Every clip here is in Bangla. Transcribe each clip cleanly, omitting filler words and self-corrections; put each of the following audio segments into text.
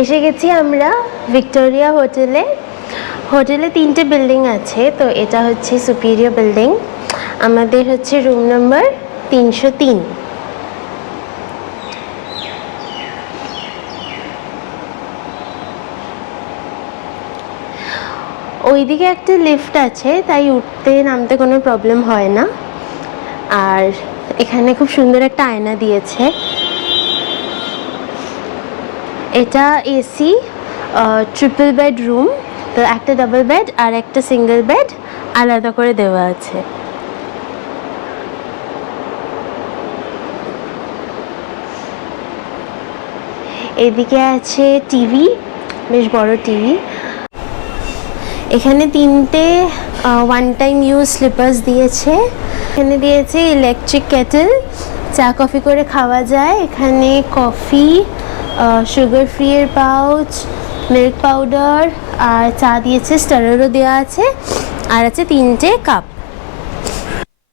এসে গেছি আমরা ভিক্টোরিয়া হোটেলে। হোটেলে 3টে বিল্ডিং আছে, তো এটা হচ্ছে সুপিরিয়র বিল্ডিং। আমাদের হচ্ছে রুম নাম্বার 303। ওইদিকে একটা লিফট আছে, তাই উঠতে নামতে কোনো প্রবলেম হয় না। আর এখানে খুব সুন্দর একটা আয়না দিয়েছে। এটা এসি ট্রিপল বেড রুম, তো একটা ডাবল বেড আর একটা সিঙ্গেল বেড আলাদা করে দেওয়া আছে। এদিকে আছে টিভি, বেশ বড় টিভি। এখানে 3টে ওয়ান টাইম ইউজ স্লিপার্স দিয়েছে। এখানে দিয়েছে ইলেকট্রিক কেটেল, চা কফি করে খাওয়া যায়। এখানে কফি, সুগার ফ্রি এর পাউচ, মিল্ক পাউডার আর চা দিয়েছে, স্টারারও দেওয়া আছে। আর আছে 3টে কাপ।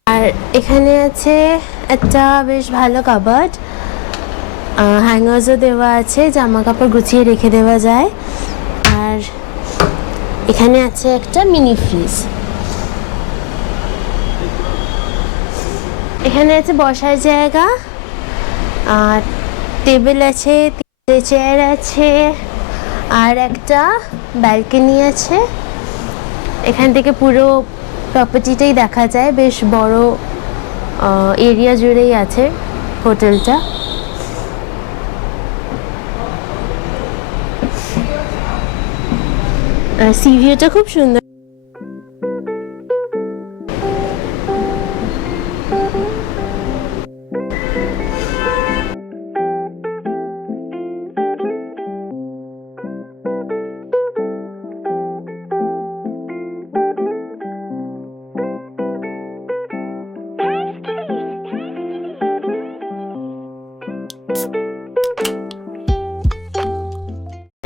আর এখানে আছে একটা বেশ ভালো কাবার্ড, হ্যাঙ্গার্সও দেওয়া আছে, জামা কাপড় গুছিয়ে রেখে দেওয়া যায়। আর এখানে আছে একটা মিনি ফ্রিজ। এখানে আছে বসার জায়গা, আর টেবিল আছে, 3টে চেয়ার আছে, আর একটা ব্যালকনি আছে। এখান থেকে পুরো প্রপার্টিটাই দেখা যায়, বেশ বড় এরিয়া জুড়েই আছে হোটেলটা। আর সি ভিউটা খুব সুন্দর।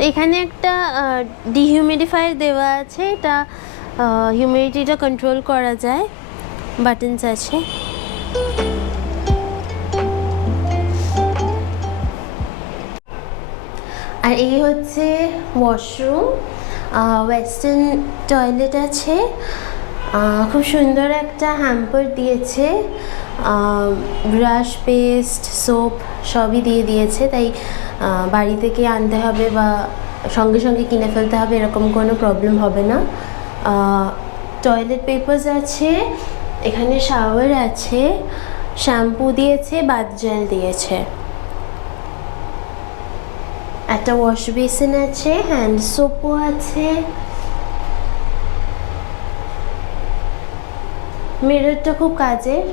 এখানে একটা ডিহিউমিডিফায়ার দেওয়া আছে, এটা হিউমিডিটিটা কন্ট্রোল করা যায়, বাটনস আছে। আর এই হচ্ছে ওয়াশরুম, ওয়েস্টার্ন টয়লেট আছে। খুব সুন্দর একটা হ্যাম্পার দিয়েছে, ব্রাশ, পেস্ট, সোপ সবই দিয়ে দিয়েছে, তাই বাড়ি থেকে আনতে হবে বা সঙ্গে সঙ্গে কিনে ফেলতে হবে এরকম কোনো প্রবলেম হবে না। টয়লেট পেপারস আছে, এখানে শাওয়ার আছে, শ্যাম্পু দিয়েছে, বাথ জেল দিয়েছে, একটা ওয়াশ বেসিন আছে, হ্যান্ড সোপও আছে। মিররটা খুব কাজের,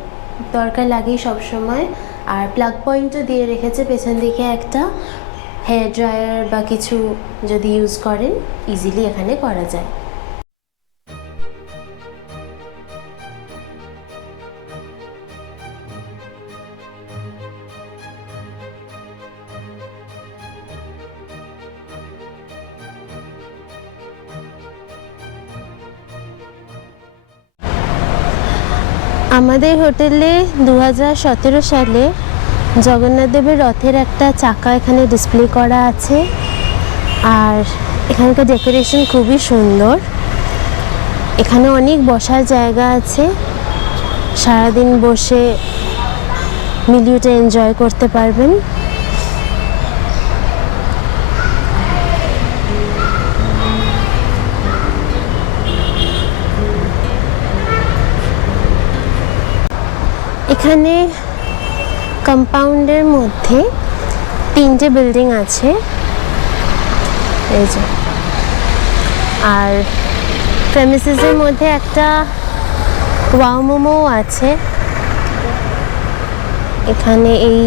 দরকার লাগেই সবসময়। আর প্লাগ পয়েন্টও দিয়ে রেখেছে পেছন দিকে একটা, হেয়ার ড্রায়ার বা কিছু যদি ইউজ করেন ইজিলি এখানে করা যায়। আমাদের হোটেলে 2017 সালে জগন্নাথ দেবের রথের একটা চাকা এখানে ডিসপ্লে করা আছে। আর এখানকার ডেকোরেশন খুবই সুন্দর। এখানে অনেক বসার জায়গা আছে, সারাদিন বসে মিলিউটা এনজয় করতে পারবেন। এখানে কম্পাউন্ডের মধ্যে 3টে বিল্ডিং আছে, এই যে। আর প্রেমিসেসের মধ্যে একটা ওয়াও মোমো আছে। এখানে এই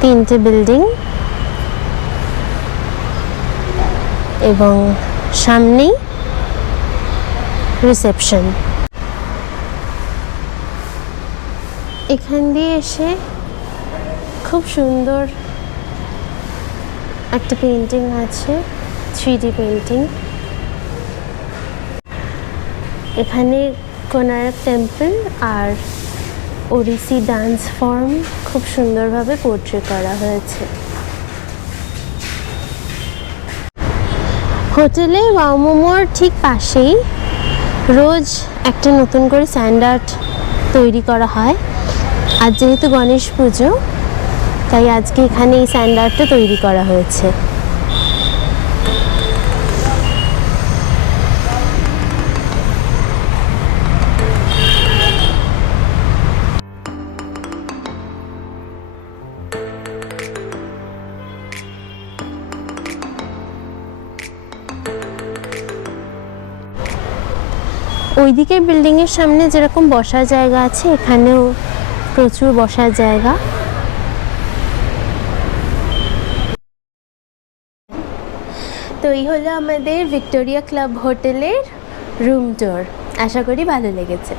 3টে বিল্ডিং এবং সামনেই রিসেপশন। এখান দিয়ে এসে খুব সুন্দর একটা পেন্টিং আছে, 3D পেন্টিং। এখানে কোনারক টেম্পল আর ওড়িশি ডান্স ফর্ম খুব সুন্দরভাবে পোর্ট্রে করা হয়েছে। হোটেলে ওয়াও মোমোর ঠিক পাশেই রোজ একটা নতুন করে স্ট্যান্ডার্ড তৈরি করা হয়। আজ যেহেতু গণেশ পুজো, তাই আজকে এখানে এই স্ট্যান্ডার্ডটা তৈরি করা হয়েছে। ওই দিকের বিল্ডিংয়ের সামনে যেরকম বসার জায়গা আছে, এখানেও প্রচুর বসার জায়গা। তো এই হলো আমাদের ভিক্টোরিয়া ক্লাব হোটেলের রুম ট্যুর। আশা করি ভালো লেগেছে।